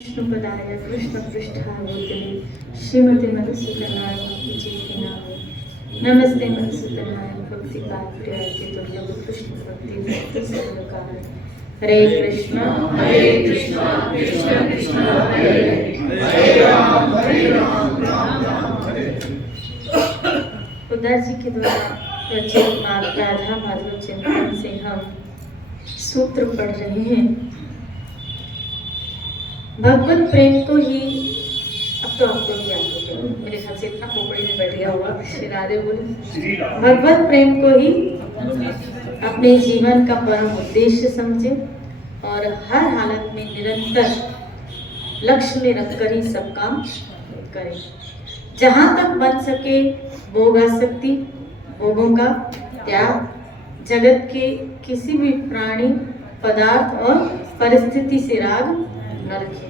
कृष्णपदाय कृष्णपृष्ठाय भूतले श्रीमते मधुसूदनाय जी के नाम नमस्ते मधुसूदनाय भक्ति तात्पर्य के तुल्य कृष्ण भक्ति भक्त सर्वकार हरे कृष्ण कृष्ण कृष्ण हरे राम राम राम हरे। उदार जी के द्वारा रचित राधा माधव चिंतन से हम सूत्र पढ़ रहे हैं। भगवत प्रेम को ही अब तो आपको भी याद हो गया, मेरे ख्याल से इतना खोपड़ी में बैठ गया होगा। श्री राधे बोले भगवत प्रेम को ही अपने जीवन का परम उद्देश्य समझे और हर हालत में निरंतर लक्ष्य में रखकर ही सब काम करें। जहाँ तक बन सके भोगासक्ति भोगों का त्याग, जगत के किसी भी प्राणी पदार्थ और परिस्थिति से राग न रखें।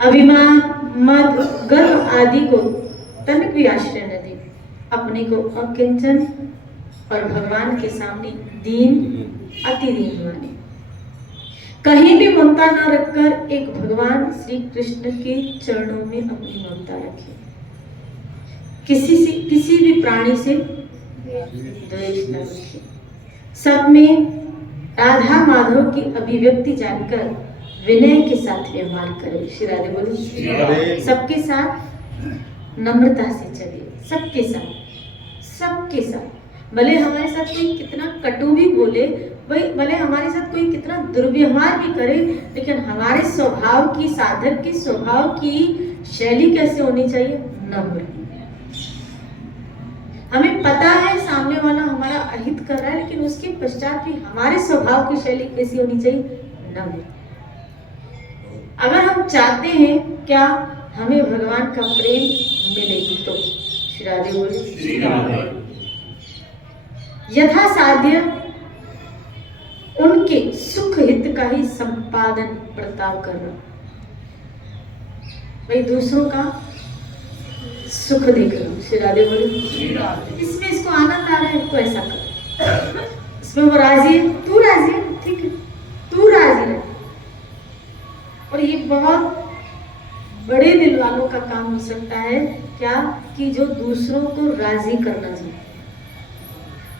अभिमान मद गर्व आदि को तनिक भी आश्रय न दे। अपने को अकिंचन और भगवान के सामने दीन अति दीन माने। कहीं भी ममता न रखकर एक भगवान श्री कृष्ण के चरणों में अपनी ममता रखें। किसी भी प्राणी से द्वेष न रखें। सब में राधा माधव की अभिव्यक्ति जानकर विनय के साथ व्यवहार करें। श्री राधे बोले सबके साथ नम्रता से चलिए, सबके साथ भले हमारे साथ कोई कितना कटु भी बोले, भले हमारे साथ कोई कितना दुर्व्यवहार भी करे, लेकिन हमारे स्वभाव की साधक की स्वभाव की शैली कैसे होनी चाहिए? नम्र। हमें पता है सामने वाला हमारा अहित कर रहा है, लेकिन उसके पश्चात भी हमारे स्वभाव की शैली कैसी होनी चाहिए? नम्र। अगर हम चाहते हैं क्या हमें भगवान का प्रेम मिलेगी तो श्री राधे बोले यथा साध्य उनके सुख हित का ही संपादन बर्ताव करना। भाई दूसरों का सुख देख रहा। श्री राधे बोले इसमें इसको आनंद आ रहा है तो ऐसा कर, इसमें वो राजी है, तू राजी है, ठीक है, तू राजी है। और ये बहुत बड़े दिल वालों का काम हो सकता है क्या कि जो दूसरों को राजी करना चाहता है।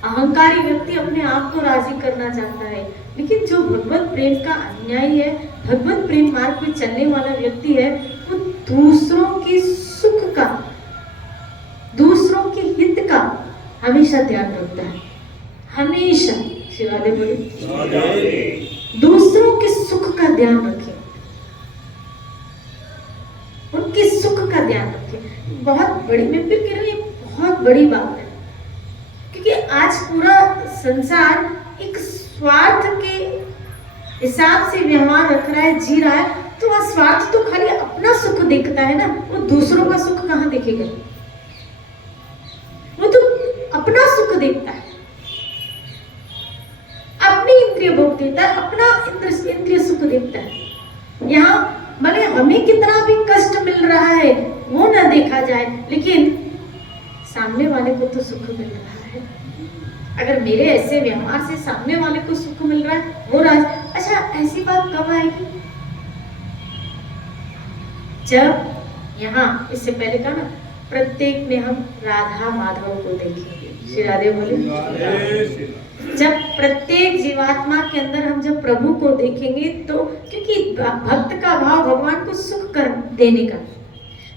अहंकारी व्यक्ति अपने आप को राजी करना चाहता है, लेकिन जो भगवत प्रेम का अनुयायी है, भगवत प्रेम मार्ग में चलने वाला व्यक्ति है, वो दूसरों के सुख का, दूसरों के हित का हमेशा ध्यान रखता है। हमेशा श्री राधे बोले दूसरों के सुख का ध्यान रखें, उनके सुख का ध्यान रखें। बहुत बड़ी, मैं फिर कह रही हूँ, बहुत बड़ी बात है, क्योंकि आज पूरा संसार एक स्वार्थ के हिसाब से व्यवहार रख रहा है, जी रहा है। तो वह स्वार्थ तो खाली अपना सुख देखता है ना, वो दूसरों का सुख कहाँ देखेगा? वो तो अपना सुख देखता है, अपनी इंद्रिय भोग देता है, अपना इंद्रिय सुख देखता है। यहाँ भले हमें कितना भी कष्ट मिल रहा है वो ना देखा जाए, लेकिन सामने वाले को तो सुख मिल रहा है। अगर मेरे ऐसे व्यवहार से सामने वाले को सुख मिल रहा है वो राज। अच्छा, ऐसी बात कब आएगी? जब यहाँ इससे पहले कहा ना, प्रत्येक में हम राधा माधव को देखेंगे। श्री राधे बोले जब प्रत्येक जीवात्मा के अंदर हम जब प्रभु को देखेंगे, तो क्योंकि भक्त का भाव भगवान को सुख कर देने का,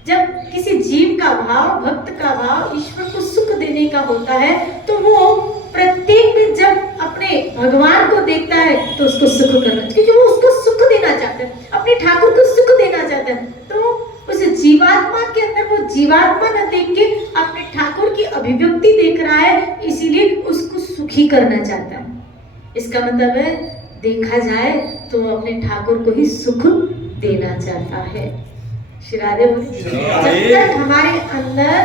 जब किसी जीव का भाव, भक्त का भाव ईश्वर को सुख देने का होता है, तो वो प्रत्येक में जब अपने भगवान को देखता है तो उसको सुख करना, क्योंकि वो उसको सुख देना चाहता है, अपने ठाकुर को सुख देना चाहता है। तो उस जीवात्मा के अंदर वो जीवात्मा न देख के अपने ठाकुर की अभिव्यक्ति देख रहा है, इसीलिए उसको सुखी करना चाहता है। इसका मतलब है देखा जाए तो वो अपने ठाकुर को ही सुख देना चाहता है। श्री राधे बोले जब तक हमारे अंदर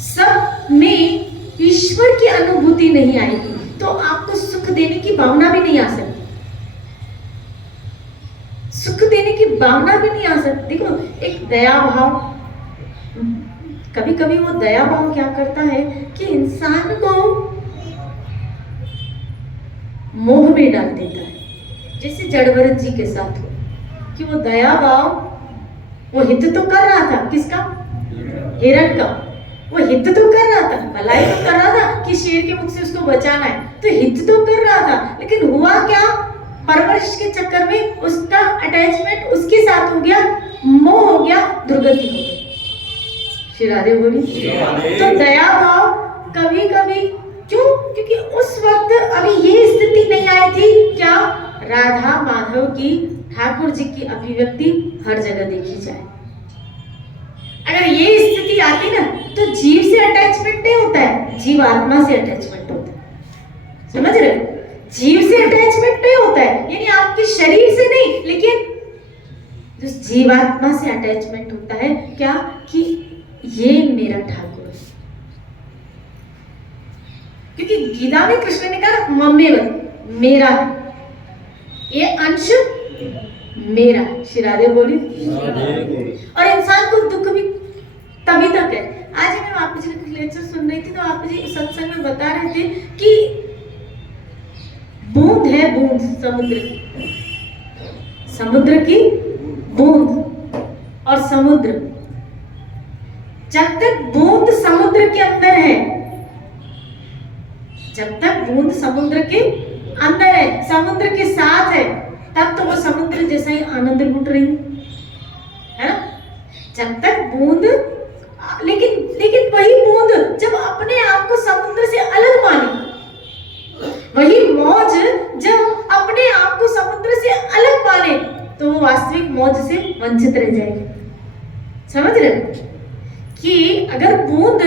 सब में ईश्वर की अनुभूति नहीं आएगी तो आपको सुख देने की भावना भी नहीं आ सकती, सुख देने की भावना भी नहीं आ सकती। देखो, एक दया भाव, कभी कभी वो दया भाव क्या करता है कि इंसान को मोह में डाल देता है, जैसे जड़भरत जी के साथ हो। कि वो दया भाव, वो हित तो कर रहा था, किसका? हिरण का। वो हित तो कर रहा था, भलाई तो कर रहा था कि शेर के मुख से उसको बचाना है, तो हित तो कर रहा था, लेकिन हुआ क्या? परवरिश के चक्कर में उसका अटैचमेंट उसके साथ हो गया, मोह हो गया, दुर्गति हो गई। श्री राधे बोली। तो दया भाव कभी कभी क्यों? क्योंकि उस वक्त अभी ये स्थिति नहीं आई थी क्या? राधा माधव की, ठाकुर जी की अभिव्यक्ति हर जगह देखी जाए। अगर ये स्थिति आती ना तो जीव से अटैचमेंट नहीं होता है, जीव आत्मा से अटैचमेंट होता है। समझ रहे? जीव से अटैचमेंट नहीं होता है, यानी आपके शरीर से नहीं, लेकिन जो जीवात्मा से अटैचमेंट होता है क्या? कि ये मेरा ठाकुर है। क्योंकि गीता में कृष्ण ने कहा मम्मेव, मेरा है, ये अंश मेरा। श्री राधे बोली। और इंसान को दुख भी तभी तक है। आज मैं आप जी का लेक्चर सुन रही थी तो आप जी सत्संग में बता रहे थे कि बूंद है, बूंद समुद्र की, समुद्र की बूंद, और समुद्र, जब तक बूंद समुद्र के अंदर है, जब तक बूंद समुद्र के अंदर है, समुद्र के साथ है, तब तो वो समुद्र जैसा ही आनंद लूट रही है ना। जब तक बूंद, लेकिन वही बूंद जब अपने आप को समुद्र से अलग माने, वही मौज जब अपने आप को समुद्र से अलग माने, तो वो वास्तविक मौज से वंचित रह जाएगी। समझ रहे हो कि अगर बूंद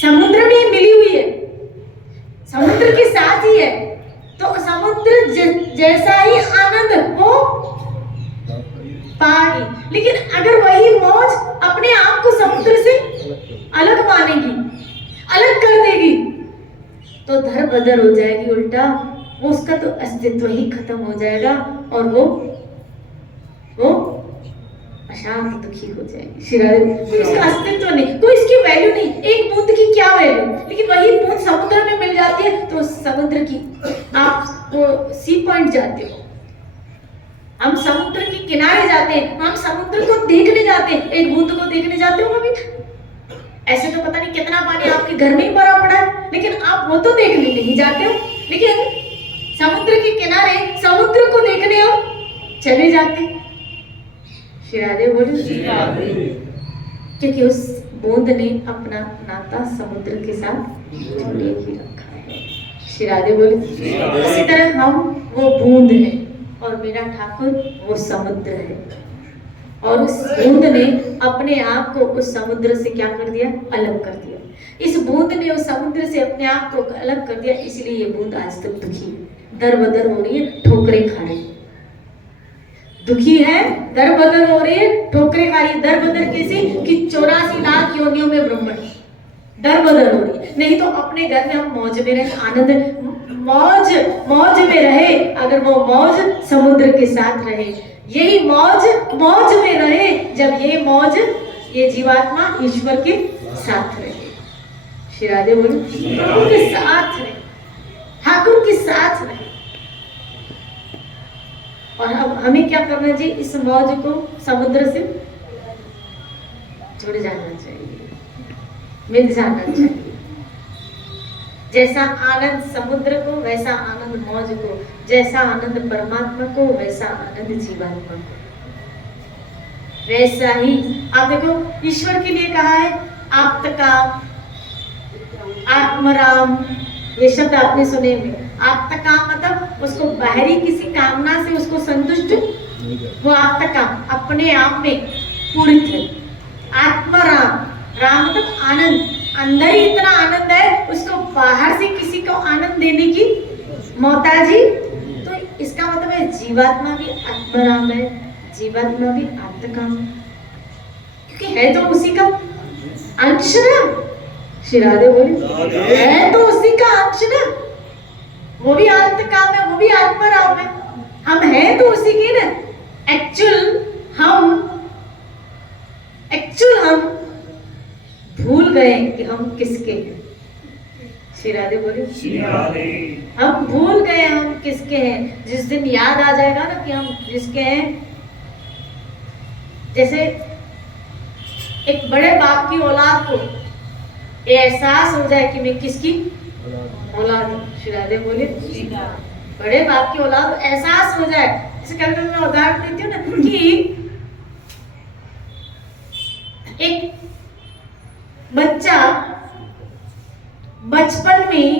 समुद्र में मिली हुई है, समुद्र के साथ ही है, तो समुद्र जैसा ही आनंद वो पाएगी। लेकिन अगर वही मौज अपने आप को समुद्र से अलग मानेगी, अलग कर देगी, तो धर बदर हो जाएगी, उल्टा वो उसका तो अस्तित्व ही खत्म हो जाएगा और वो अशांत दुखी हो जाएगी। उसका अस्तित्व नहीं, कोई इसकी वैल्यू नहीं। एक बूंद की क्या वैल्यू? लेकिन वही बूंद समुद्र में मिल जाती है तो समुद्र की, आप वो सी पॉइंट जाते हो, हम समुद्र के किनारे जाते हैं, हम समुद्र को देखने जाते हैं, एक बूंद को देखने जाते हो कभी? ऐसे तो पता नहीं कितना पानी आपके घर में ही भरा पड़ा है, लेकिन आप वो तो देखने नहीं जाते हो। लेकिन समुद्र के किनारे समुद्र को देखने हम चले जाते। श्री राधे बोले। क्योंकि उस बूंद ने अपना नाता समुद्र के साथ जोड़े ही रखा है। श्री राधे बोले। इसी तरह हम वो बूंद है और मेरा ठाकुर वो समुद्र है, और उस बूंद ने अपने आप को उस समुद्र से क्या कर दिया? अलग कर दिया। इस बूंद ने उस समुद्र से अपने आप को अलग कर दिया, इसलिए ये बूंद आज तक दुखी है, दर बदर हो रही है, ठोकरें खा रही है। दुखी है, दर बदर हो रही है, ठोकरें खा रही है। दर बदर कैसी? कि 84 लाख योनियों में ब्रह्मण दर बदर हो रही है। नहीं तो अपने घर में हम मौज में रहे, आनंद मौज में रहे। अगर वो मौज समुद्र के साथ रहे, यही मौज में रहे जब ये मौज, ये जीवात्मा ईश्वर के साथ रहे। श्री राधे बोले। ठाकुर के साथ रहे, ठाकुर के साथ रहे। और अब हमें क्या करना चाहिए? इस मौज को समुद्र से जुड़ जाना चाहिए, मिल जाना चाहिए। जैसा आनंद समुद्र को, वैसा आनंद मौज को, जैसा आनंद परमात्मा को, वैसा आनंद जीवात्मा को। वैसा ही आप देखो, ईश्वर के लिए कहा है आप्तकाम, आत्मराम, ये शब्द आपने सुने होंगे। आप्तकाम मतलब उसको बाहरी किसी कामना से उसको संतुष्ट, वो आप्तकाम अपने आप में पूरित है। आत्मराम, राम मतलब आनंद, अंदर ही इतना आनंद है, उसको बाहर से किसी को आनंद देने की मोहताजी। तो इसका मतलब है जीवात्मा भी आत्मराम है, जीवात्मा भी आत्मकाम, क्योंकि है तो उसी का अंश ना। श्री राधे बोली। है तो उसी का अंश ना, वो भी आत्मकाम है, वो भी आत्मराम है, हम हैं तो उसी के ना। एक्चुअल हम भूल गए कि हम किसके हैं। श्री राधे बोले। हम भूल गए हम किसके हैं। जिस दिन याद आ जाएगा ना कि हम जिसके हैं, जैसे एक बड़े बाप की औलाद को ये एहसास हो जाए कि मैं किसकी औलाद हूँ, श्री राधे बोले, बड़े बाप की औलाद एहसास हो जाए। जैसे कभी मैं उदाहरण देती हूँ ना कि एक बच्चा बचपन में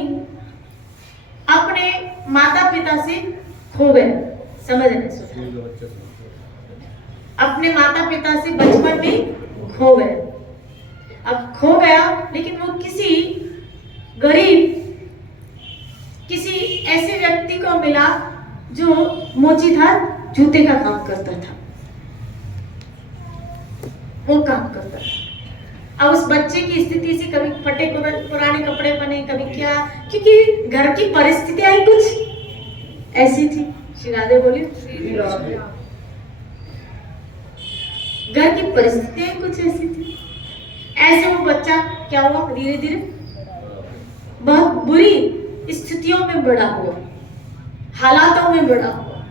अपने माता पिता से खो गया, समझ रहे, अपने माता पिता से बचपन में खो गया। अब खो गया लेकिन वो किसी गरीब, किसी ऐसे व्यक्ति को मिला जो मोची था, जूते का काम करता था, वो काम करता था। अब उस बच्चे की स्थिति से कभी फटे पुराने कपड़े बने, कभी क्या, क्योंकि घर की परिस्थितियां ही कुछ ऐसी थी। श्री राधे बोलिए, घर की परिस्थितियां कुछ ऐसी थी। ऐसे वो बच्चा क्या हुआ, धीरे धीरे बहुत बुरी स्थितियों में बड़ा हुआ, हालातों में बड़ा हुआ,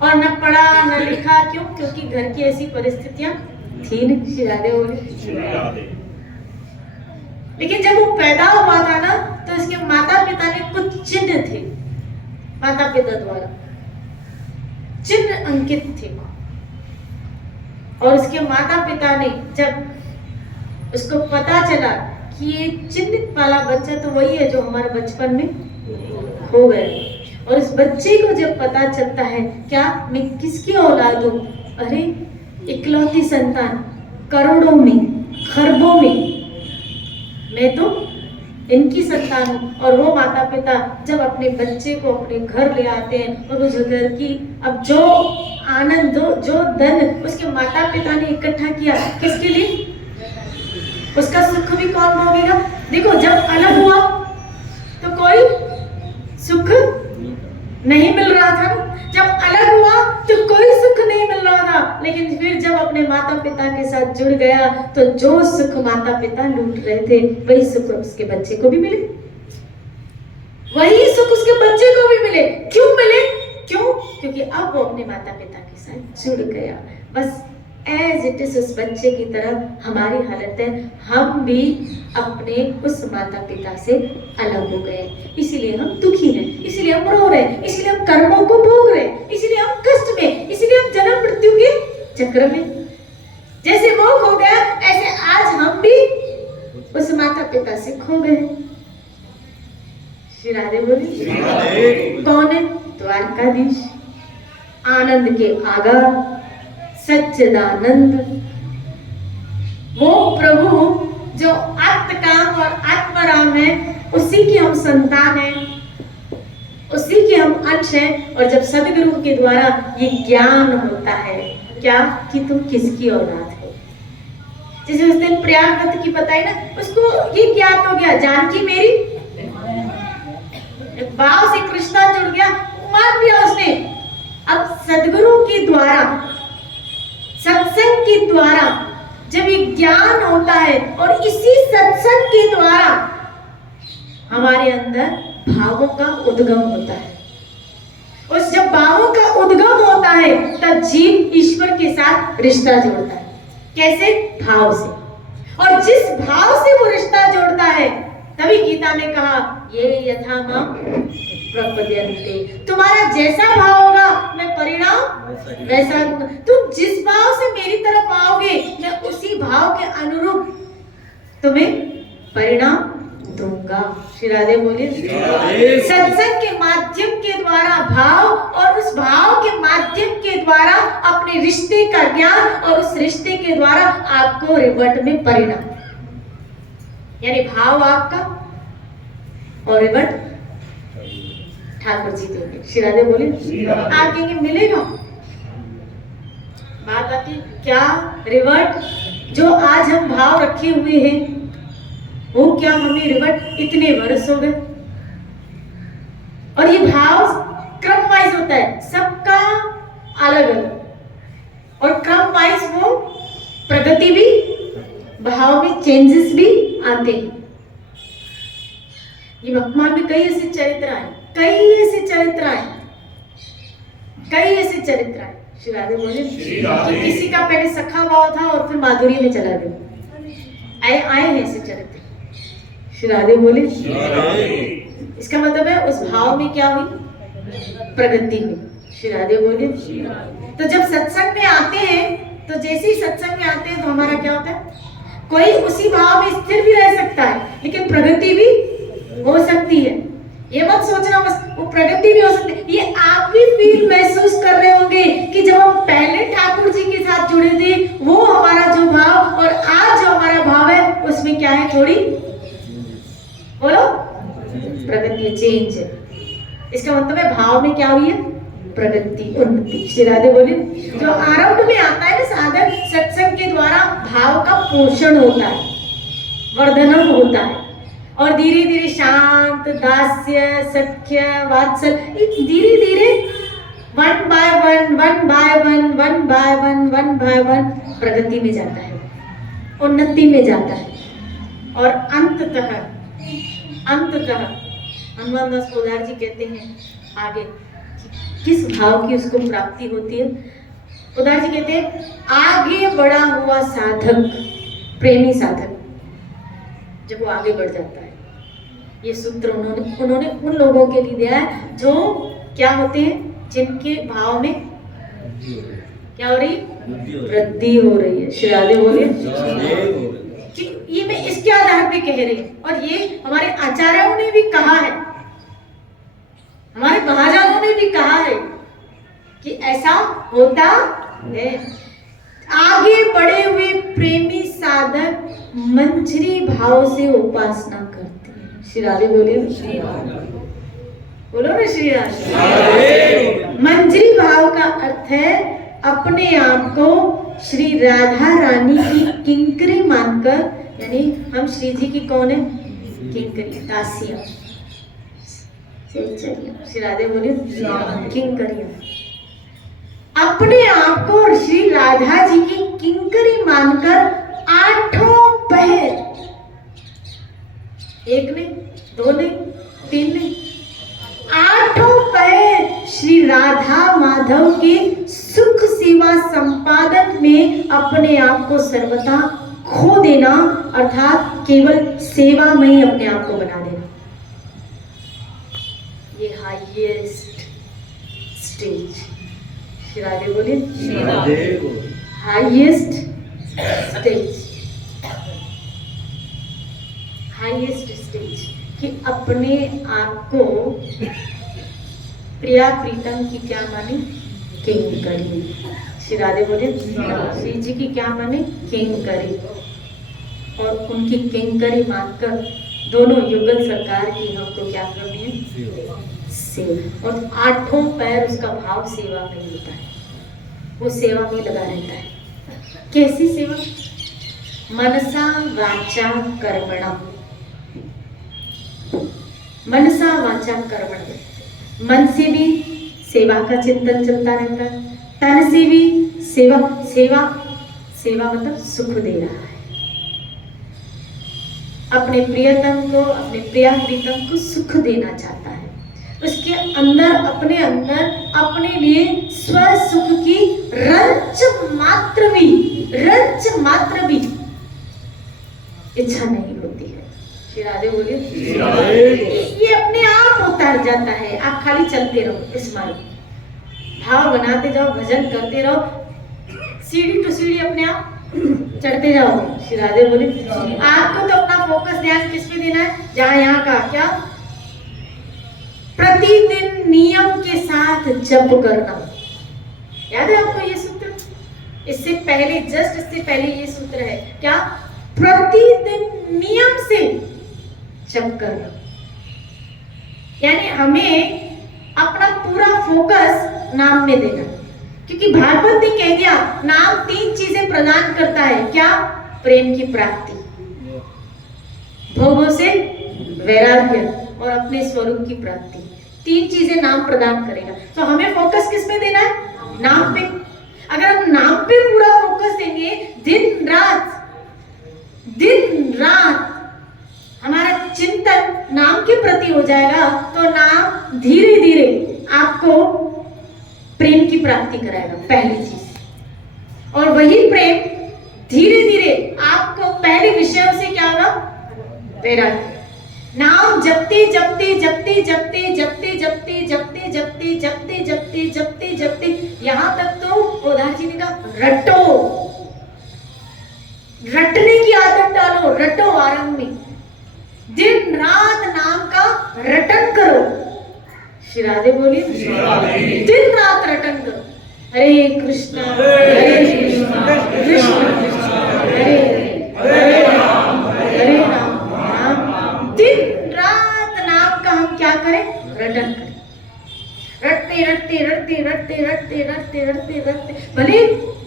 और न पढ़ा न लिखा। क्यों? क्योंकि घर की ऐसी परिस्थितियां थी नहीं। श्री राधे बोलिए। लेकिन जब वो पैदा हुआ था ना, तो इसके माता पिता ने कुछ चिन्ह थे, माता पिता द्वारा चिन्ह अंकित थे, और उसके माता पिता ने जब उसको पता चला कि ये चिन्ह वाला बच्चा तो वही है जो हमारे बचपन में खो गया, और इस बच्चे को जब पता चलता है क्या मैं किसकी औलाद हूँ, अरे इकलौती संतान, करोड़ों में खरबों में मैं तो इनकी संतान हूँ। और वो माता पिता जब अपने बच्चे को अपने घर ले आते हैं, और उस घर की अब जो आनंद, जो धन उसके माता पिता ने इकट्ठा किया, किसके लिए, उसका सुख भी कौन भोगेगा। देखो जब अलग हुआ तो कोई सुख नहीं मिल रहा था, जब अलग हुआ तो कोई सुख नहीं मिल रहा था, लेकिन फिर जब अपने माता पिता के साथ जुड़ गया तो जो सुख माता पिता लूट रहे थे वही सुख उसके बच्चे को भी मिले, वही सुख उसके बच्चे को भी मिले। क्यों मिले? क्यों? क्योंकि अब वो अपने माता पिता के साथ जुड़ गया। बस एज इट इज उस बच्चे की तरह हमारी हालत है, हम भी अपने उस माता पिता से अलग हो गए, इसीलिए हम दुखी हैं, इसीलिए हम रो रहे हैं, इसीलिए हम कर्मों को भोग रहे हैं, इसीलिए हम कष्ट में, इसीलिए हम जन्म मृत्यु के चक्र में। जैसे वो खो गया ऐसे आज हम भी उस माता पिता से खो गए। श्री राधे बोली। कौन है? द्वारकाधीश, आनंद के आगा, सच्चिदानंद, वो प्रभु जो आत्मकाम और आत्मराम है, उसी की हम संतान हैं, उसी के हम अंश हैं। और जब सदगुरु के द्वारा ये ज्ञान होता है क्या कि तुम किसकी औलाद हो, जैसे उस दिन प्रयागवत की बताई ना, उसको ये ज्ञात हो गया जानकी मेरी, भाव से कृष्णा जुड़ गया, मान लिया उसने। अब सदगुरु के द्वारा, सत्संग के द्वारा जब ये ज्ञान होता है, और इसी सत्संग के द्वारा हमारे अंदर भावों का उद्गम होता है, उस जब भावों का उद्गम होता है तब जीव ईश्वर के साथ रिश्ता जोड़ता है। कैसे? भाव से। और जिस भाव से वो रिश्ता जोड़ता है, तभी गीता ने कहा ये यथा मां प्रपद्यन्ते, तुम्हारा जैसा भाव होगा मैं परिणाम वैसा दूंगा। तुम जिस भाव से मेरी तरफ आओगे मैं उसी भाव के अनुरूप तुम्हें परिणाम दूंगा। श्री राधे बोलिए। सत्संग के माध्यम के द्वारा भाव, और उस भाव के माध्यम के द्वारा अपने रिश्ते का ज्ञान, और उस रिश्ते के द्वारा आपको रिवर्ट में परिणाम, यानी भाव आपका और रिवर्ट ठाकुर जी देंगे। श्री राधे बोलिए। आप कहेंगे मिलेगा, बात आती क्या रिवर्ट जो आज हम भाव रखे हुए हैं वो क्या हमें रिवर्ट इतने वर्ष हो गए। और ये भाव क्रम वाइज होता है, सबका अलग अलग, और क्रम वाइज वो प्रगति भी, भाव में चेंजेस भी आते हैं। ये वर्तमान में कई ऐसे चरित्र आए, कई ऐसे चरित्र आए, कई ऐसे चरित्र आए। श्री राधे बोले। तो किसी का पहले सखा भाव था और फिर माधुरी में चला गया, आए हैं ऐसे चरित्र। श्री राधे बोले। इसका मतलब है उस भाव में क्या हुई, प्रगति हुई। श्री राधे बोले। तो जब सत्संग में आते हैं, तो जैसे ही सत्संग में आते हैं तो हमारा क्या होता है, कोई उसी भाव में स्थिर भी रह सकता है, लेकिन प्रगति भी हो सकती है। ये मत सोचना बस वो प्रगति भी हो सकती है, ये आप भी फील महसूस कर रहे होंगे कि जब हम पहले ठाकुर जी के साथ जुड़े थे, वो हमारा जो भाव और आज जो हमारा भाव है उसमें क्या है, थोड़ी बोलो प्रगति, चेंज है। इसका मतलब है भाव में क्या हुई है, प्रगति, उन्नति। श्री राधे बोले। जो आरंभ में आता है ना साधक, सत्संग के द्वारा भाव का पोषण होता है, वर्धनम होता है, और धीरे धीरे शांत, दास्य, सख्य, वात्सल, धीरे धीरे वन बाय वन प्रगति में जाता है, उन्नति में जाता है, और अंततः हनुमान दास पोदार जी कहते हैं आगे किस भाव की उसको प्राप्ति होती है। पोदार जी कहते हैं, आगे बढ़ा हुआ साधक, प्रेमी साधक, जब वो आगे बढ़ जाता है, ये सूत्र उन्होंने उन लोगों के लिए दिया है जो क्या होते हैं, जिनके भाव में क्या हो रही, वृद्धि हो रही है। श्री राधे बोले। ये मैं इसके आधार पे कह रही हूँ, और ये हमारे आचार्यों ने भी कहा है, हमारे महाजनों ने भी कहा है कि ऐसा होता है। आगे बढ़े हुए प्रेमी साधक मंजरी भाव से उपासना करते हैं। श्री राधे बोले। बोलो ना श्री राधे। मंजरी भाव का अर्थ है अपने आप को श्री राधा रानी की किंकरी मानकर, यानी हम श्री जी की कौन है, किंकरी, दासियां। श्री राधे बोले, किंकरियां, अपने आप को श्री राधा जी की किंकरी मानकर आठों पहर, एक नहीं, दो नहीं, तीन नहीं, आठों पहर श्री राधा माधव के सुख सेवा संपादन में अपने आप को सर्वथा खो देना, अर्थात केवल सेवा में ही अपने आप को बना देना, ये हाईएस्ट स्टेज। श्री राधे बोले, हाईएस्ट स्टेज, हाईएस्ट स्टेज कि अपने आप को प्रिया प्रीतम की क्या माने, किंकरी। श्री राधे बोले, श्री जी की क्या माने, किंकरी, और उनकी किंकरी मानकर दोनों युगल सरकार की हमको क्या करनी है, सेवा। और आठों पैर उसका भाव सेवा में होता है, वो सेवा में लगा रहता है। कैसी सेवा, मनसा वाचा कर्मणा, मनसा वाचा कर्मणा, मन से भी सेवा का चिंतन चलता रहता है, तन से भी सेवा, सेवा सेवा मतलब सुख दे रहा है, अपने प्रियतम को, अपने प्रिया प्रीतम को सुख देना चाहता है, उसके अंदर, अपने अंदर अपने लिए स्व सुख की रंच मात्र भी इच्छा नहीं होती है। श्री राधे बोलिए। ये अपने आप उतर जाता है, आप खाली चलते रहो, स्माइल भाव बनाते जाओ, भजन करते रहो, सीढ़ी टू सीढ़ी अपने आप चढ़ते जाओ। श्री राधे बोले। आपको तो अपना फोकस ध्यान किस पे देना है, जहां यहाँ का क्या, प्रतिदिन नियम के साथ जप करना। याद है आपको ये सूत्र, इससे पहले, जस्ट इससे पहले ये सूत्र है क्या, प्रतिदिन नियम से जप करना, यानी हमें अपना पूरा फोकस नाम में देना, क्योंकि भागवत ने कह दिया नाम तीन चीजें प्रदान करता है, क्या, प्रेम की प्राप्ति, भोगों से वैराग्य और अपने स्वरूप की प्राप्ति, तीन चीजें नाम प्रदान करेगा। तो हमें फोकस किस पे देना है, नाम पे। अगर हम नाम पे पूरा फोकस देंगे, दिन रात हमारा चिंतन नाम के प्रति हो जाएगा, तो नाम धीरे धीरे आपको प्रेम की प्राप्ति कराएगा। पहली चीज। और वही प्रेम धीरे धीरे आपको पहले विषयों से क्या होगा, वैराग्य। नाम जपते जपते जपते जपते जपते जपते जपते जपते जपते जपते जपते जपते यहाँ तक तो उदार जी ने कहा रटो, रटने की आदत डालो, रटो आरंभ में, दिन रात नाम का रटन करो। श्री राधे बोलिए, दिन रात रटन करो। हरे कृष्णा हरे कृष्णा कृष्ण कृष्ण हरे हरे राम राम। दिन रात नाम का हम क्या करें, रटन करें। रटते रटते रटते रटते रटते रटते रटते रटते, भले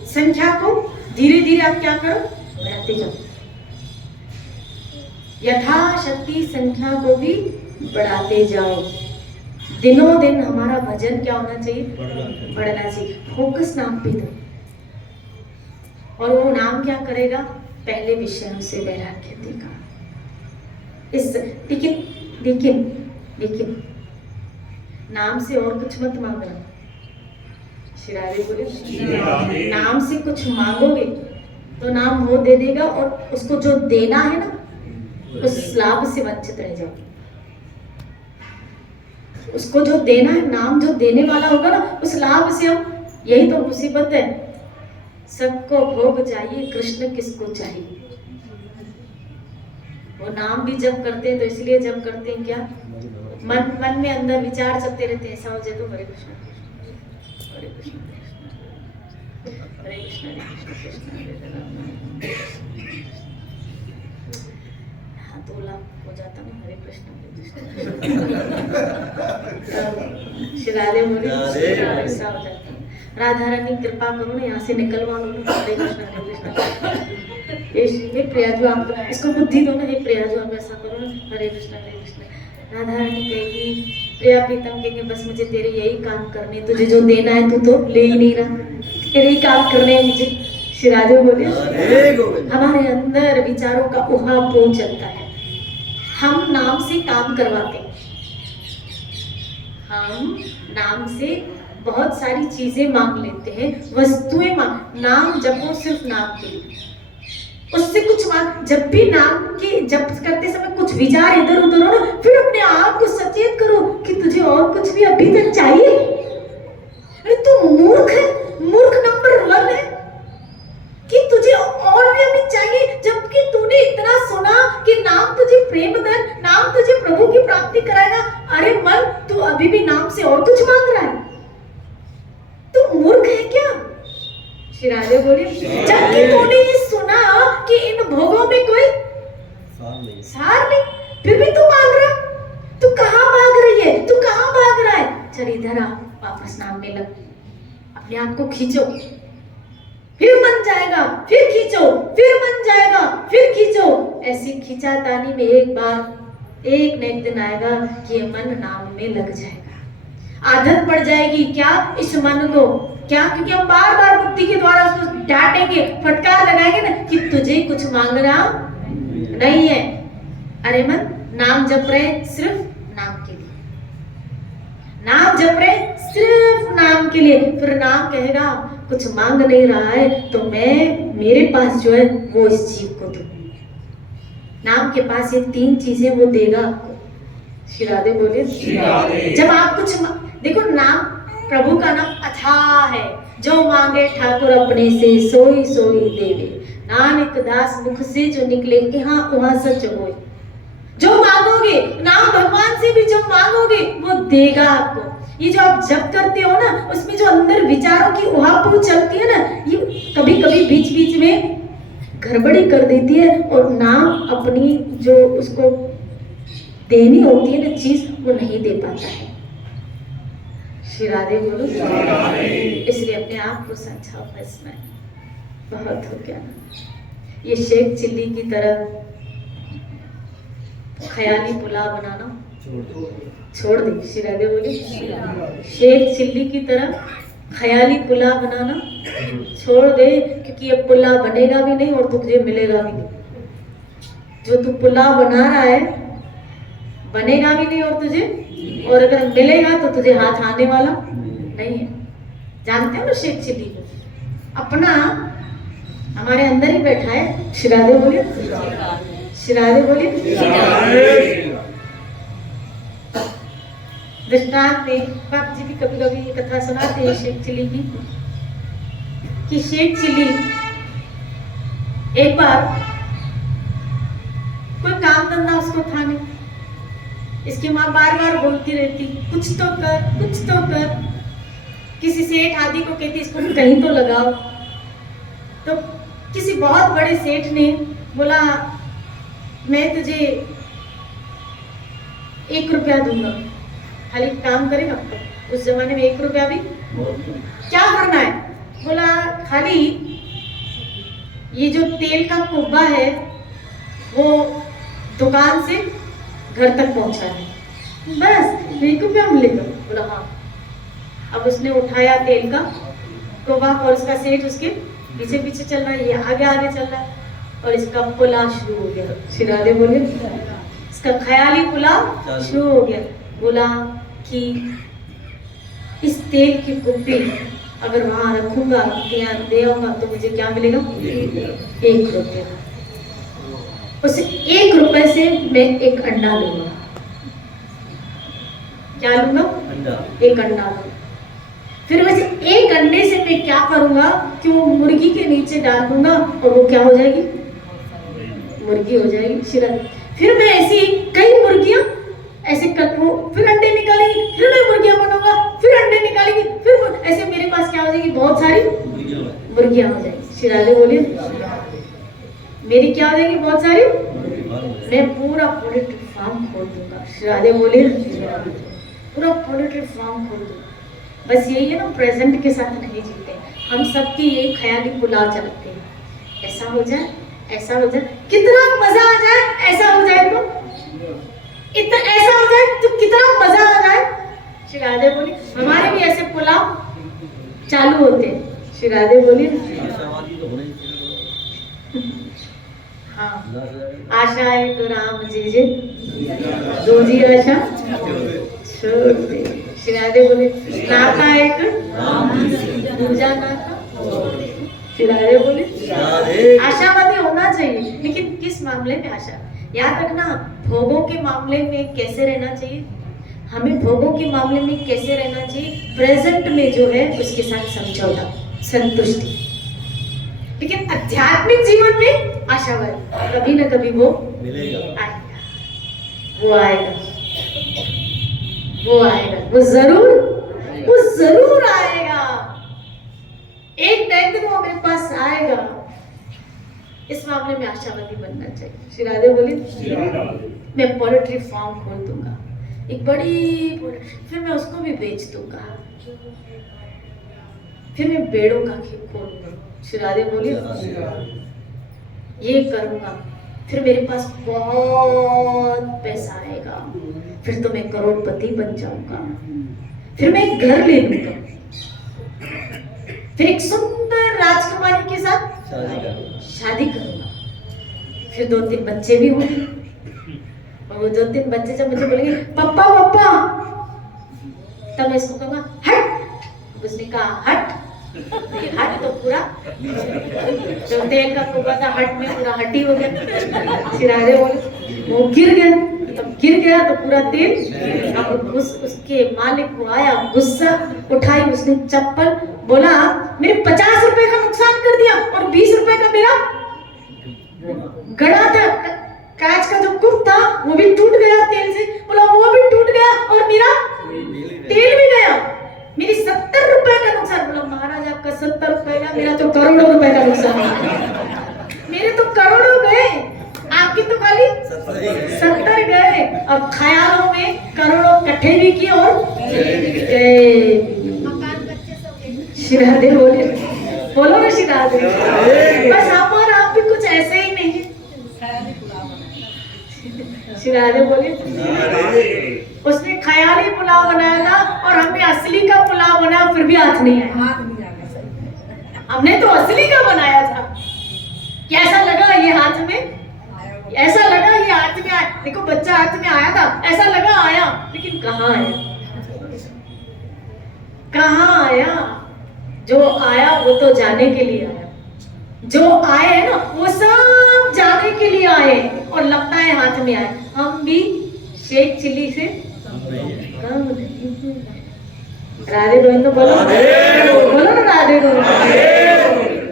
संख्या को धीरे धीरे आप क्या करो, बढ़ाते जाओ। यथाशक्ति संख्या को भी बढ़ाते जाओ। दिनों दिन हमारा भजन क्या होना चाहिए, बढ़ना चाहिए। फोकस नाम पे दो, और वो नाम क्या करेगा, पहले विषयों से वैराग्य देगा। इस लेकिन लेकिन लेकिन नाम से और कुछ मत मांगना। श्री राधे बोले, नाम से कुछ मांगोगे तो नाम वो दे देगा, और उसको जो देना है ना, उस लाभ से वंचित रह जाओगे। उसको जो देना है, नाम जो देने वाला होगा ना, उस लाभ से हम, यही तो मुसीबत है। सबको भोग चाहिए, कृष्ण किसको चाहिए। वो नाम भी जब करते हैं तो इसलिए जब करते हैं क्या, मन में अंदर विचार चलते रहते हैं, ऐसा हो जाए तो हरे कृष्ण हरे कृष्ण हरे कृष्ण हरे कृष्ण कृष्ण हरे राम। हाँ, 2 लाख हो जाता ना, हरे कृष्ण श्री राधे बोले, ऐसा हो जाता। राधा रानी कृपा करो ना, यहाँ से निकलवा लो ना, हरे कृष्ण हरे कृष्ण। हे प्रिया जो आप इसको बुद्धि दो ना, हे प्रिया जो आप ऐसा करो ना, हरे कृष्ण हरे कृष्ण। राधा रानी कहेगी, प्रिया प्रीतम कहेंगे, बस मुझे तेरे यही काम करने, तुझे जो देना है तू तो ले ही नहीं रहा, तेरे ही काम करने हैं मुझे। श्री राधे बोले, हमारे अंदर विचारों का उहापोह चलता है। हम नाम से काम करवाते हैं, हम नाम से बहुत सारी चीजें मांग लेते हैं, वस्तुएं मांग, नाम जपो सिर्फ नाम के लिए, उससे कुछ मांग। जब भी नाम की जप करते समय कुछ विचार इधर उधर हो ना, फिर अपने आप को सचेत करो कि तुझे और कुछ भी अभी तक चाहिए। अरे तू मूर्ख है, मूर्ख नंबर 1 है कि तुझे और भी अभी चाहिए, जबकि तूने इतना सुना कि नाम तुझे प्रेम दर, नाम तुझे प्रभु की प्राप्ति कराएगा। अरे मन, तू अभी भी नाम से और कुछ मांग रहा है, तू मूर्ख है क्या। श्री राधे बोले, जबकि तूने ये सुना कि इन भोगों में कोई सार नहीं, फिर भी तू मांग रहा। तू कहाँ भाग रही है, तू कहाँ भाग रहा है। चल इधर आ, वापस नाम में लग, अपने आप को खींचो, फिर बन जाएगा, फिर खींचो, फिर बन जाएगा, फिर खींचो। ऐसी खींचातानी में एक बार एक न एक दिन आएगा कि ये मन नाम में लग जाएगा। आदत पड़ जाएगी क्या इस मन को, क्या, क्योंकि हम बार बार बुद्धि के द्वारा उसको डांटेंगे, फटकार लगाएंगे ना कि तुझे कुछ मांगना नहीं है। अरे मन, नाम जप रहे सिर्फ नाम के लिए, नाम जप रहे सिर्फ नाम के लिए। फिर नाम कहेगा कुछ मांग नहीं रहा है तो मैं, मेरे पास जो है वो इस जीव को दूं। नाम के पास ये 3 चीजें वो देगा आपको। श्री राधे बोले, जब आप कुछ देखो, नाम प्रभु का नाम अथाह है, जो मांगे ठाकुर अपने से सोई सोई देवे, नानक दास मुख से जो निकले यहाँ वहां सच होए। जो मांगोगे, नाम भगवान से भी जो मांगोगे वो देगा आपको। ये जो आप जप करते हो ना, उसमें जो अंदर विचारों की उहापोह चलती है ना, ये कभी कभी बीच बीच में गड़बड़ी कर देती है, और नाम अपनी जो उसको देनी होती है ना चीज, वो नहीं दे पाता है। श्री राधे बोलो, इसलिए अपने आप को समझाओ, बस में बहुत हो गया। ये शेख चिल्ली की तरह ख्याली पुलाव बनाना छोड़ दे। श्री राधे बोले, शेख चिल्ली की तरह ख्याली पुलाव बनाना छोड़ दे, क्योंकि ये पुलाव बनेगा भी नहीं और तुझे मिलेगा भी नहीं। जो तू पुलाव बना रहा है बनेगा भी नहीं और तुझे, और अगर मिलेगा तो तुझे हाथ आने वाला नहीं है। जानते हो ना शेख चिल्ली को? अपना हमारे अंदर ही बैठा है। श्री राधे बोलिए, श्री राधे बोलिए। दृष्टांत में बाप जी भी कभी कभी ये कथा सुनाते हैं शेख चिल्ली की, कि शेख चिल्ली एक बार कोई काम धंधा उसको था नहीं, इसकी माँ बार बार बोलती रहती कुछ तो कर, कुछ तो कर। किसी सेठ आदि को कहती इसको कहीं तो लगाओ। तो किसी बहुत बड़े सेठ ने बोला मैं तुझे 1 रुपया दूंगा, खाली काम करेगा। उस जमाने में 1 रुपया भी क्या करना है? बोला खाली ये जो तेल का कुब्बा है वो दुकान से घर तक पहुंचा है, बस 1 रुपया मिलेगा। बोला हाँ। अब उसने उठाया तेल का कुब्बा और उसका सेठ उसके पीछे पीछे चल रहा है, ये आगे आगे चल रहा है और इसका पुलाव शुरू हो गया। श्री राधे बोले, इसका ख्याली पुलाव शुरू हो गया। बोला कि इस तेल की कुप्पी अगर वहां रखूंगा या दे आऊंगा तो मुझे क्या मिलेगा? 1 रुपया। उस 1 रुपए से मैं एक अंडा लूंगा। क्या लूंगा? एक अंडा लूंगा। फिर वैसे 1 अंडे से मैं क्या करूंगा कि वो मुर्गी के नीचे डाल दूंगा और वो क्या हो जाएगी? मुर्गी हो जाएगी। फिर मैं ऐसी कई मुर्गियां ऐसे फिर अंडे निकालेंगी, फिर मैं मुर्गियां बनूंगा, फिर अंडे निकालेंगी, फिर ऐसे मेरे पास क्या हो जाएगी? बहुत सारी मुर्गियां हो जाएगी। श्री राधे बोलिए, मेरी क्या हो जाएगी? बहुत सारी। मैं पूरा पोल्ट्री फार्म खोल दूंगा। श्री राधे बोलिए, पूरा पोल्ट्री फार्म खोल दूंगा। बस यही है ना, प्रेजेंट के साथ नहीं जीते हम। सबकी यही ख्याली पुलाव चलते हैं, ऐसा हो जाए, ऐसा हो जाए, कितना मजा आ जाए, ऐसा हो जाए तो इतना, ऐसा हो जाए तो कितना मजा आ जाए। श्री राधे बोली, हमारे भी ऐसे पुलाव चालू होते हैं। श्री राधे बोली, हाँ आशा है तो राम जी जी दूजी आशा छोड़ दे। श्री राधे बोले, नाका एक दूजा नाका। श्री राधे बोले, आशावादी होना चाहिए, लेकिन किस मामले में आशा? याद रखना, भोगों के मामले में कैसे रहना चाहिए हमें, भोगों के मामले में कैसे रहना चाहिए? प्रेजेंट में जो है उसके साथ समझौता, संतुष्टि। लेकिन आध्यात्मिक जीवन में आशावादी कभी ना कभी वो आएगा, वो आएगा, वो आएगा, वो जरूर आएगा। एक टाइम तो वो मेरे पास आएगा। इस मामले में आशावादी बनना चाहिए। श्री राधे बोली, मैं पोल्ट्री फार्म खोल दूंगा, एक बड़ी, फिर मैं उसको भी बेच दूंगा, फिर मैं भेड़ों का खेत खोलूंगा। श्री राधे बोली, ये करूंगा, फिर मेरे पास बहुत पैसा आएगा, फिर तो मैं करोड़पति बन जाऊंगा, फिर मैं एक घर ले लूंगा, फिर एक सुंदर राजकुमारी के साथ शादी करूंगा, फिर 2-3 बच्चे भी होंगे। और वो 2-3 बच्चे जब मुझे बोलेंगे पप्पा पप्पा, तब मैं इसको कहूंगा हट। उसने कहा हट, हट तो पूरा जो तेल का कुब्बा था हट में पूरा हड्डी हो गया। श्री राधे बोले, वो गिर गया, तब गिर गया तो पूरा तेल। अब उसके मालिक को आया गुस्सा, उठाई उसने चप्पल, बोला मेरे 50 रुपए का नुकसान कर दिया और 20 रुपए का मेरा गड़ा था, कांच का जो कुप था वो भी टूट गया तेल से। बोला वो भी टूट गया और मेरा तेल भी गया, मेरी 70 रुपए का नुकसान। बोला महाराज आपका 70 रुपए का, मेरा तो करोड़ों रुपए का नुकसान। मेरे तो करोड़ों गए, आपकी तो खाली 70 गए। और ख्यालों में करोड़ों इकट्ठे भी किए और श्री राधे बोले, बोलो ना श्री राधे। बस हम और आप भी कुछ ऐसे ही नहीं है। श्री राधे बोले, उसने ख्याली पुलाव बनाया था और हमने असली का पुलाव बनाया, फिर भी हाथ नहीं आया। हमने तो असली का बनाया था। कैसा लगा ये हाथ में? ऐसा लगा ये हाथ में आया, देखो बच्चा हाथ में आया था, ऐसा लगा आया, लेकिन कहाँ आया, कहाँ आया? जो आया वो तो जाने के लिए आया, जो आए हैं ना वो सब जाने के लिए आए और लगता है हाथ में आए। हम भी शेख चिल्ली से कम नहीं। राधे गोविंद बोलो, बोलो ना राधे गोविंद।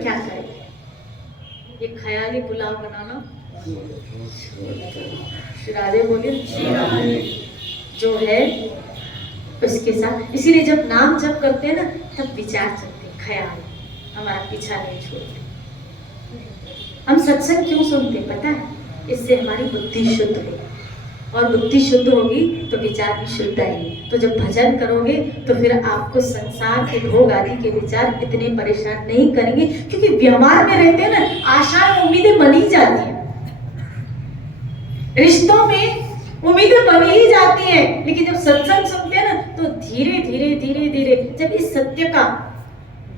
क्या करें, ये ख्याली पुलाव बनाना श्री राधे बोले जो है उसके साथ। इसीलिए जब नाम जप करते हैं ना तब विचार चलते हैं, ख्याल हमारा पीछा नहीं छोड़ते। हम सत्संग क्यों सुनते पता है? इससे हमारी बुद्धि शुद्ध हो, और बुद्धि शुद्ध होगी तो विचार भी शुद्ध आएंगे। तो जब भजन करोगे तो फिर आपको संसार के भोग आदि के विचार इतने परेशान नहीं करेंगे, क्योंकि व्यवहार में रहते हैं ना आशाएं उम्मीदें बनी जाती हैं, रिश्तों में उम्मीदें बनी ही जाती हैं। लेकिन जब सत्संग सुनते हैं ना तो धीरे धीरे धीरे धीरे जब इस सत्य का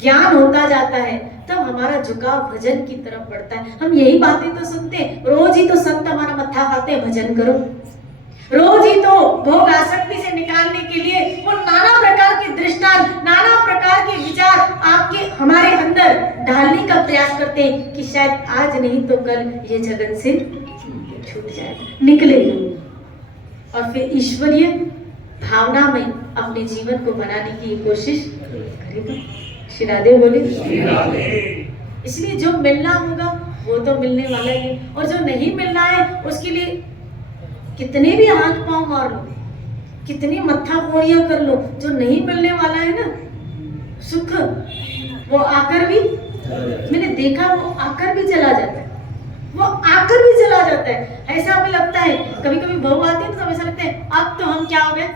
ज्ञान होता जाता है तब हमारा झुकाव भजन की तरफ बढ़ता है। हम यही बातें तो सुनते हैं, रोज ही तो संत हमारा मत्था खाते हैं भजन करो, रोज ही तो भोग आसक्ति से निकालने के लिए वो नाना प्रकार के दृष्टांत, नाना प्रकार के विचार आपके हमारे अंदर डालने का प्रयास करते हैं कि शायद आज नहीं तो कल ये जगत से छूट जाए, निकले। और फिर ईश्वरीय भावना में अपने जीवन को बनाने की कोशिश करेगा। श्री राधे बोले। इसलिए जो मिलना होगा वो तो मिलने वाला ही, और जो नहीं मिलना है उसके लिए कितने भी हाथ पांव मार लो, कितनी मत्था फोड़ियां कर लो, जो नहीं मिलने वाला है ना सुख वो आकर भी, मैंने देखा वो आकर भी चला जाता है, वो आकर भी चला जाता है। ऐसा हमें लगता है, कभी कभी बहू आती है तो ऐसा लगता है अब तो हम क्या हो गए,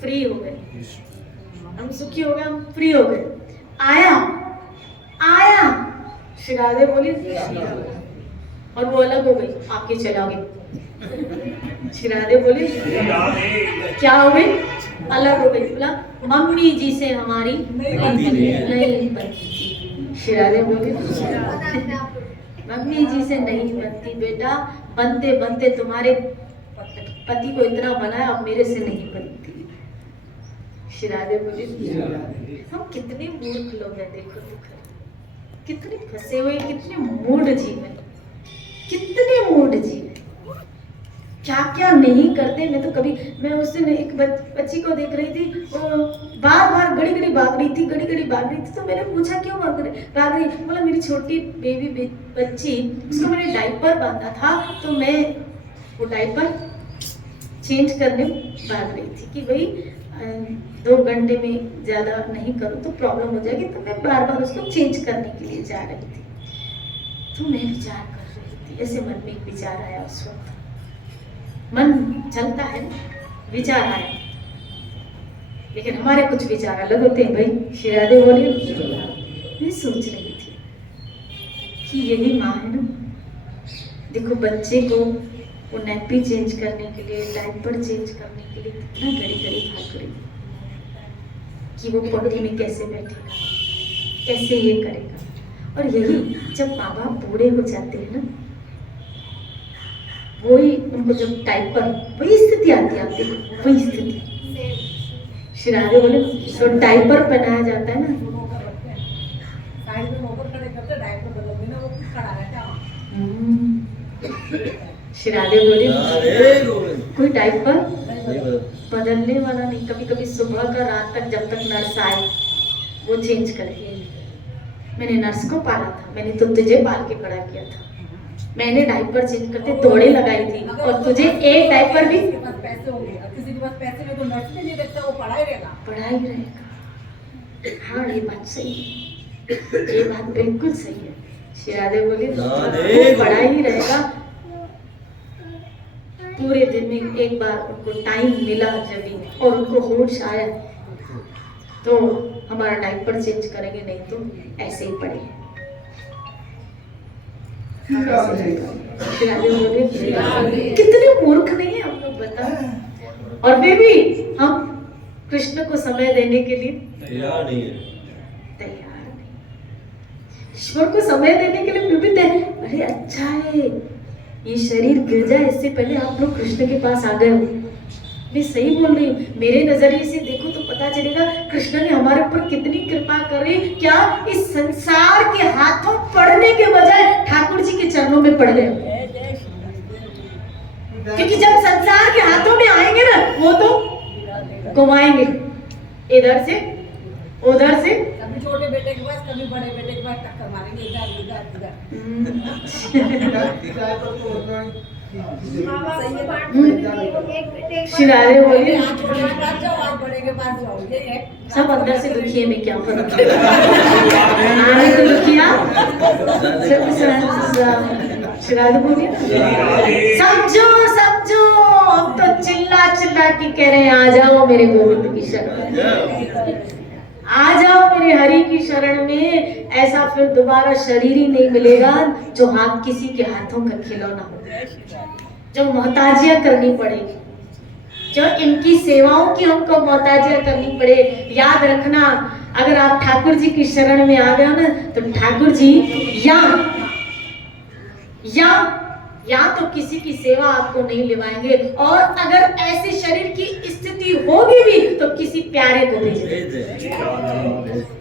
फ्री हो गए, हम सुखी हो गए, हम फ्री हो गए। आया आया श्री राधे बोली और वो अलग हो गई, आपके चला गई। श्री राधे बोली क्या हो गई, अलग हो गई। बोला मम्मी जी से हमारी नहीं बनती। श्री राधे बोली मम्मी जी से नहीं बनती बेटा, बनते बनते तुम्हारे पति को इतना बनाया, अब मेरे से नहीं बनती। श्री राधे बोली हम कितने मूर्ख लोग हैं, देखो कितने फंसे हुए, कितने मूड जीव हैं, कितने मूड जीव हैं, क्या क्या नहीं करते। मैं तो कभी, मैं उस दिन एक बच्ची को देख रही थी, वो बार बार घड़ी घड़ी भाग रही थी, घड़ी घड़ी भाग रही थी। तो मैंने पूछा क्यों भाग रही? बोला मेरी छोटी बेबी बच्ची, उसको मैंने डायपर बांधा था तो मैं वो डायपर चेंज करने भाग रही थी कि भाई 2 घंटे में ज़्यादा नहीं करूँ तो प्रॉब्लम हो जाएगी, तो मैं बार बार उसको चेंज करने के लिए जा रही थी। तो मैं विचार कर रही थी, ऐसे मन में एक विचार आया, उस वक्त मन चलता है, विचार आया, लेकिन हमारे कुछ विचार अलग होते हैं भाई। श्री राधे बोलिए। मैं सोच रही थी कि यही माँ है ना, देखो बच्चे को वो नैपी चेंज करने के लिए, डायपर चेंज करने के लिए कितना घड़ी घड़ी भाग रही कि वो पॉटी में कैसे बैठेगा, कैसे ये करेगा। और यही जब माँ बाप बूढ़े हो जाते हैं ना, वही उनको जब डायपर, वही स्थिति आती है, आप देखो वही स्थिति। श्री राधे बोले तो डायपर पहनाया जाता है ना, श्री राधे बोले कोई डायपर बदलने वाला नहीं। कभी कभी सुबह का रात तक जब तक नर्स आए वो चेंज करे। मैंने नर्स को पाला था, मैंने तो तुझे पाल के बड़ा किया था, मैंने डायपर चेंज करते दौड़े लगाई थी, और तुझे एक डायपर भी पैसे होंगे, किसी के पास पैसे नहीं तो नर्स भी नहीं देखता, वो पढ़ाई रहेगा। हाँ ये बात सही है, ये बात बिल्कुल सही है। श्री राधे बोले वो पढ़ा ही रहेगा। पूरे दिन में एक बार उनको टाइम मिला जब भी, और उनको होश आया तो हमारा डायपर चेंज करेंगे, नहीं तो ऐसे ही पड़े। कितने मूर्ख नहीं है हम लोग, बता। और फिर भी हम कृष्ण को समय देने के लिए तैयार नहीं है, ईश्वर को समय देने के लिए फिर भी तैयार। अरे अच्छा है ये शरीर गिर जाए इससे पहले आप लोग कृष्ण के पास आ गए हो, मैं सही बोल रही हूँ। मेरे नजरिए से देखो तो पता चलेगा कृष्ण ने हमारे ऊपर कितनी कृपा करी। क्या इस संसार के हाथों पड़ने के बजाय ठाकुर जी के चरणों में पड़ गए। क्योंकि जब संसार के हाथों में आएंगे ना, वो तो घुमाएंगे इधर से उधर से, कभी छोटे बेटे के पास, कभी बड़े बेटे के पास टक्कर मारेंगे, इधर इधर शिरारे बोलिए आज बड़े के पास जाओगे। सब अंदर से दुखी है, मैं क्या करूं। आने तो दुखिया शिरारे बोलिए समझो समझो। हम तो चिल्ला चिल्ला के कह रहे हैं आ जाओ मेरे गोविंद की शरण, आ जाओ मेरे हरि की शरण में। ऐसा फिर दोबारा शरीर ही नहीं मिलेगा जो हाथ किसी के हाथों का खिलौना हो, जो मोहताजियां करनी पड़ेगी, जो इनकी सेवाओं की हमको मोहताजियां करनी पड़े। याद रखना, अगर आप ठाकुर जी की शरण में आ गए ना तो ठाकुर जी या तो किसी की सेवा आपको नहीं निभाएंगे, और अगर ऐसे शरीर की स्थिति होगी भी तो किसी प्यारे को भेजेंगे।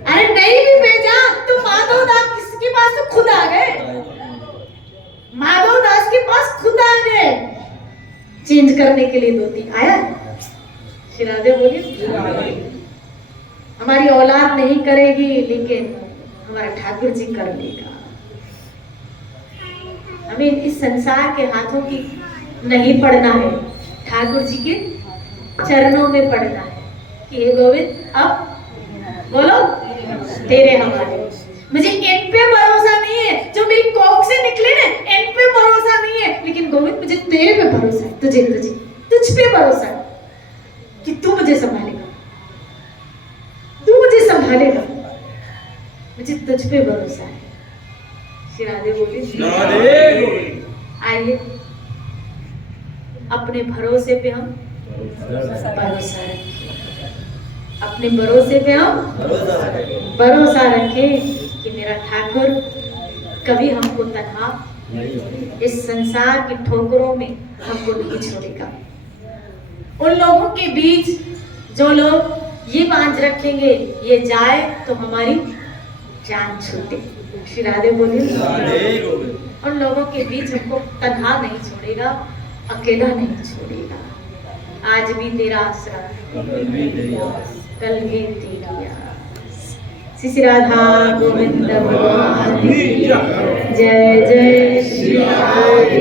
अरे नहीं भी भेजा तो माधव दास किसके पास तो खुद आ गए, माधव दास के पास खुद आ गए चेंज करने के लिए। 2-3 आया शिरादे बोलिए। हमारी औलाद नहीं करेगी लेकिन हमारा ठाकुर जी कर लेगा। हमें इस संसार के हाथों की नहीं पड़ना है, ठाकुर जी के चरणों में पड़ना है कि हे गोविंद अब बोलो तेरे हमारे। मुझे इन पे भरोसा नहीं है जो मेरी कोख से निकले ना, इन पे भरोसा नहीं है, लेकिन गोविंद मुझे तेरे पे भरोसा है, तुझे तुझे तुझ पे भरोसा है कि तू मुझे संभालेगा, तू मुझे संभालेगा, मुझे तुझ पे भरोसा है। राधे बोली। आइए अपने भरोसे पे हम भरोसा रखें, अपने भरोसे पे हम भरोसा रखें कि मेरा ठाकुर कभी हमको तन्हा इस संसार की ठोकरों में हमको नहीं छोड़ेगा। उन लोगों के बीच जो लोग ये बांध रखेंगे ये जाए तो हमारी जान छूटे। श्री राधे बोलिए। उन लोगों के बीच हमको तन्हा नहीं छोड़ेगा, अकेला नहीं छोड़ेगा। आज भी तेरा आसरा, कल भी तेरी आस। श्री राधा गोविंद भगवान की जय जय श्री राधे।